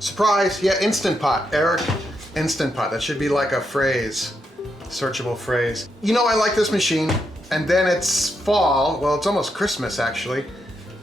Surprise, yeah, Instant Pot, Eric. Instant Pot, that should be like a phrase, searchable phrase. You know, I like this machine, and then it's fall, well, it's almost Christmas actually.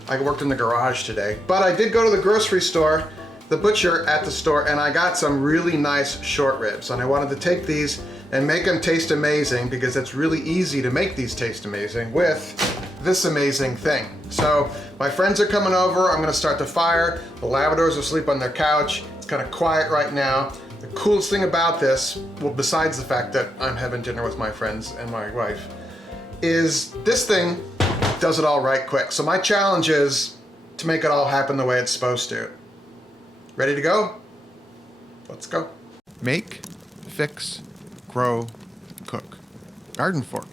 I worked in the garage today, but I did go to the grocery store, the butcher at the store, and I got some really nice short ribs, and I wanted to take these and make them taste amazing because it's really easy to make these taste amazing with this amazing thing. So my friends are coming over, I'm gonna start the fire, the Labradors are asleep on their couch, it's kind of quiet right now. The coolest thing about this, well, besides the fact that I'm having dinner with my friends and my wife, is this thing does it all right quick. So my challenge is to make it all happen the way it's supposed to. Ready to go? Let's go. Make, fix, grow, cook. GardenFork.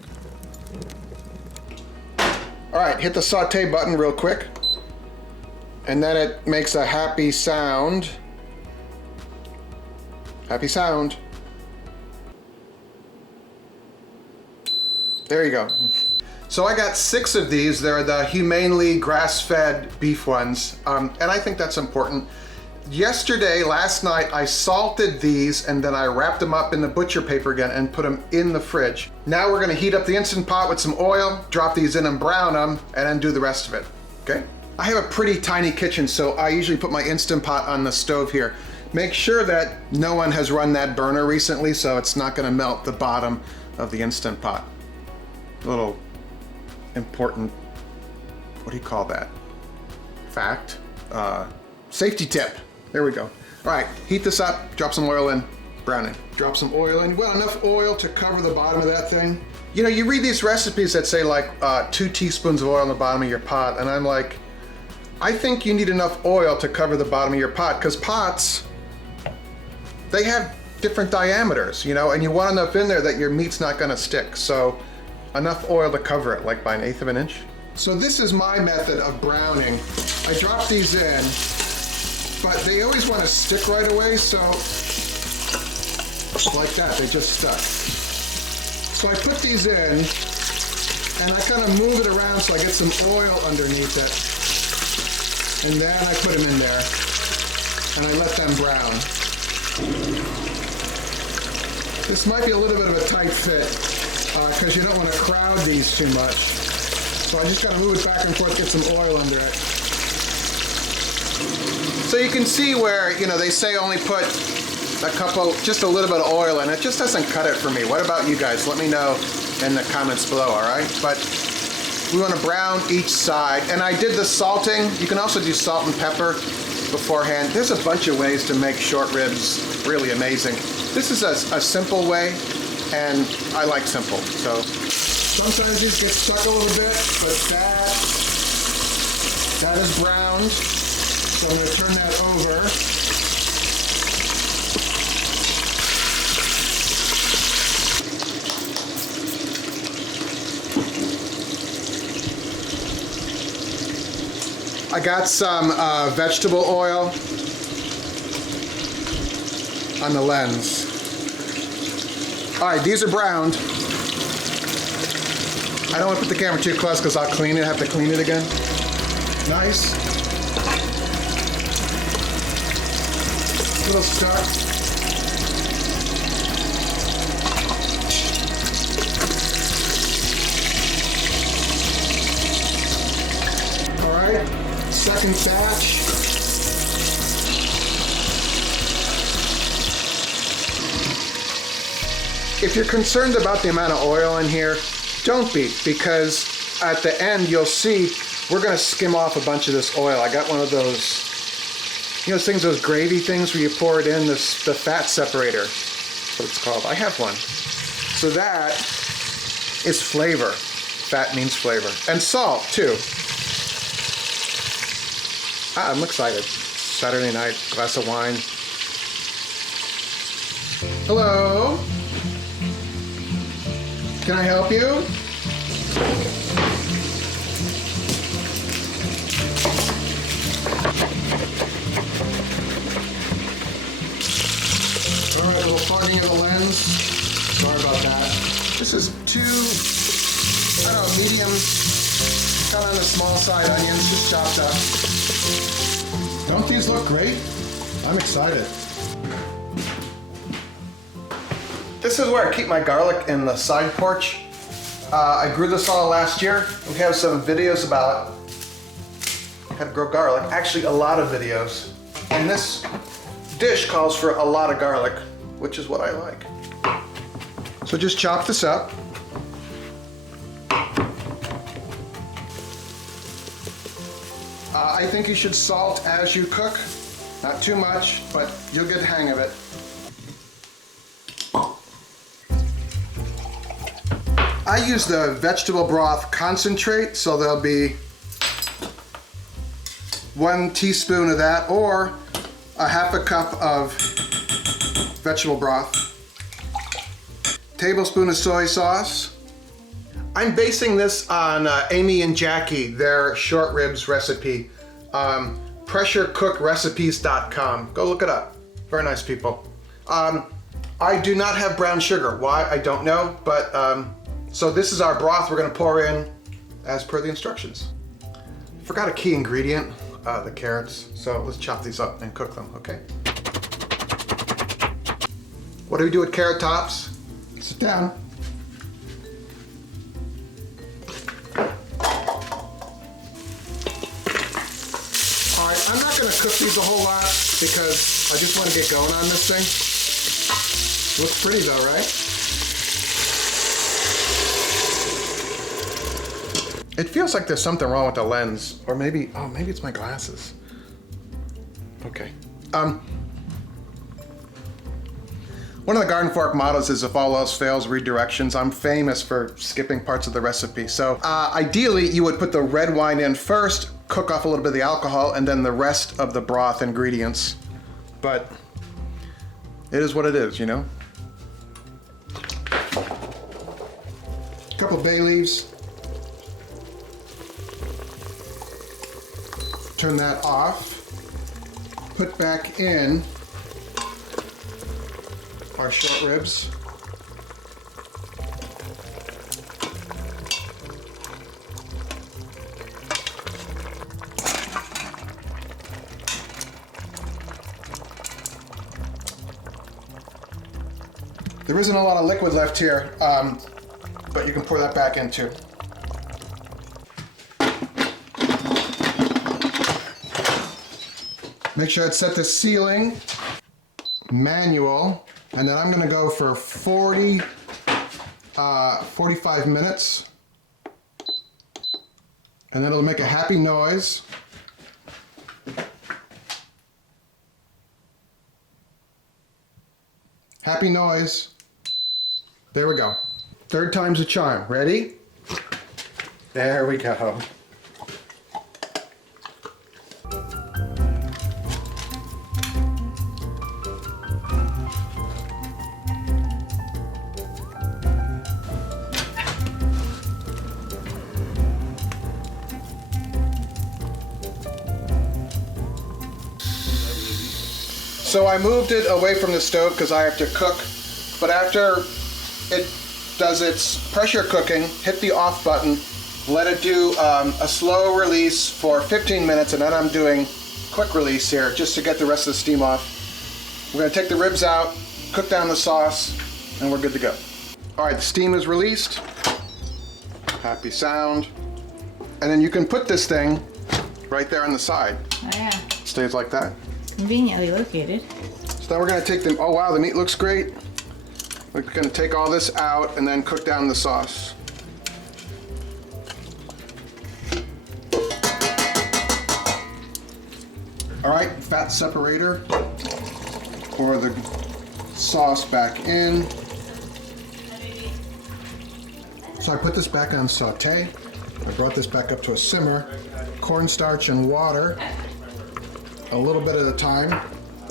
All right, hit the saute button real quick. And then it makes a happy sound. Happy sound. There you go. So I got 6 of these. They're the humanely grass-fed beef ones, and I think that's important. Last night, I salted these and then I wrapped them up in the butcher paper again and put them in the fridge. Now we're gonna heat up the Instant Pot with some oil, drop these in and brown them, and then do the rest of it, okay? I have a pretty tiny kitchen, so I usually put my Instant Pot on the stove here. Make sure that no one has run that burner recently, so it's not gonna melt the bottom of the Instant Pot. A little important, what do you call that? Fact? Safety tip. There we go. All right, heat this up, drop some oil in, brown it. Drop some oil in. Well, enough oil to cover the bottom of that thing. You know, you read these recipes that say like 2 teaspoons of oil on the bottom of your pot, and I'm like, I think you need enough oil to cover the bottom of your pot, because pots, they have different diameters, you know, and you want enough in there that your meat's not gonna stick. So enough oil to cover it, like by 1/8 of an inch. So this is my method of browning. I drop these in, but they always want to stick right away, so like that, they just stuck. So I put these in, and I kind of move it around so I get some oil underneath it. And then I put them in there, and I let them brown. This might be a little bit of a tight fit, because you don't want to crowd these too much. So I just gotta move it back and forth, get some oil under it. So you can see where, you know, they say only put just a little bit of oil in. It just doesn't cut it for me. What about you guys? Let me know in the comments below, all right? But we want to brown each side. And I did the salting. You can also do salt and pepper beforehand. There's a bunch of ways to make short ribs really amazing. This is a simple way, and I like simple. So sometimes these get stuck a little bit, but that is browned. So I'm going to turn that over. I got some vegetable oil on the lens. All right, these are browned. I don't want to put the camera too close because I'll clean it, have to clean it again. Nice. A little stuck. All right, second batch. If you're concerned about the amount of oil in here, don't be, because at the end you'll see we're gonna skim off a bunch of this oil. I got one of those, you know, those things, those gravy things where you pour it in, the fat separator. That's what it's called. I have one. So that is flavor. Fat means flavor. And salt too. I'm excited. Saturday night, glass of wine. Hello? Can I help you? All right, a little fogging of the lens. Sorry about that. This is 2, I don't know, medium, kind of on the small side onions, just chopped up. Don't these look great? I'm excited. This is where I keep my garlic in the side porch. I grew this all last year. We have some videos about how to grow garlic. Actually, a lot of videos. And this dish calls for a lot of garlic, which is what I like. So just chop this up. I think you should salt as you cook. Not too much, but you'll get the hang of it. I use the vegetable broth concentrate, so there'll be 1 teaspoon of that, or a half a cup of vegetable broth. Tablespoon of soy sauce. I'm basing this on Amy and Jacky, their short ribs recipe. PressureCookRecipes.com. Go look it up. Very nice people. I do not have brown sugar. Why? I don't know, but so this is our broth we're going to pour in as per the instructions. Forgot a key ingredient, the carrots. So let's chop these up and cook them, okay? What do we do with carrot tops? Sit down. All right, I'm not going to cook these a whole lot because I just want to get going on this thing. Looks pretty though, right? It feels like there's something wrong with the lens, or maybe, oh, maybe it's my glasses. Okay. One of the GardenFork mottos is, if all else fails, read directions. I'm famous for skipping parts of the recipe. So ideally, you would put the red wine in first, cook off a little bit of the alcohol, and then the rest of the broth ingredients. But it is what it is, you know? A couple bay leaves. Turn that off. Put back in our short ribs. There isn't a lot of liquid left here, but you can pour that back in too. Make sure it's set to sealing, manual, and then I'm gonna go for 45 minutes. And then it'll make a happy noise. Happy noise. There we go. Third time's a charm. Ready? There we go. So I moved it away from the stove because I have to cook, but after it does its pressure cooking, hit the off button, let it do a slow release for 15 minutes, and then I'm doing quick release here just to get the rest of the steam off. We're going to take the ribs out, cook down the sauce, and we're good to go. All right, the steam is released. Happy sound. And then you can put this thing right there on the side. Oh yeah. Stays like that. Conveniently located. So now we're going to take them. Oh wow, the meat looks great. We're going to take all this out and then cook down the sauce. All right, fat separator. Pour the sauce back in. So I put this back on saute. I brought this back up to a simmer. Cornstarch and water. A little bit at a time.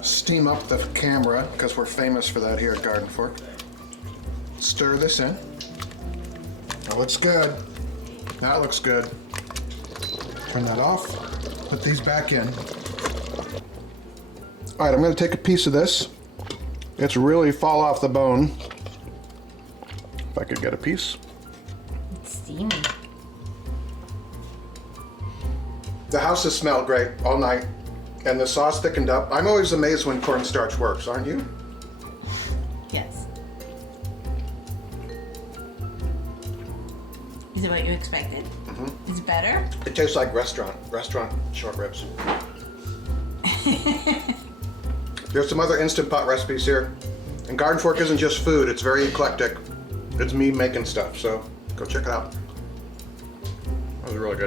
Steam up the camera, because we're famous for that here at GardenFork. Stir this in. That looks good. That looks good. Turn that off. Put these back in. All right, I'm going to take a piece of this. It's really fall off the bone. If I could get a piece. It's steamy. The house has smelled great all night. And the sauce thickened up. I'm always amazed when cornstarch works, aren't you? Yes. Is it what you expected? Mm-hmm. Is it better? It tastes like restaurant short ribs. There's some other Instant Pot recipes here. And GardenFork isn't just food, it's very eclectic. It's me making stuff, so go check it out. That was really good.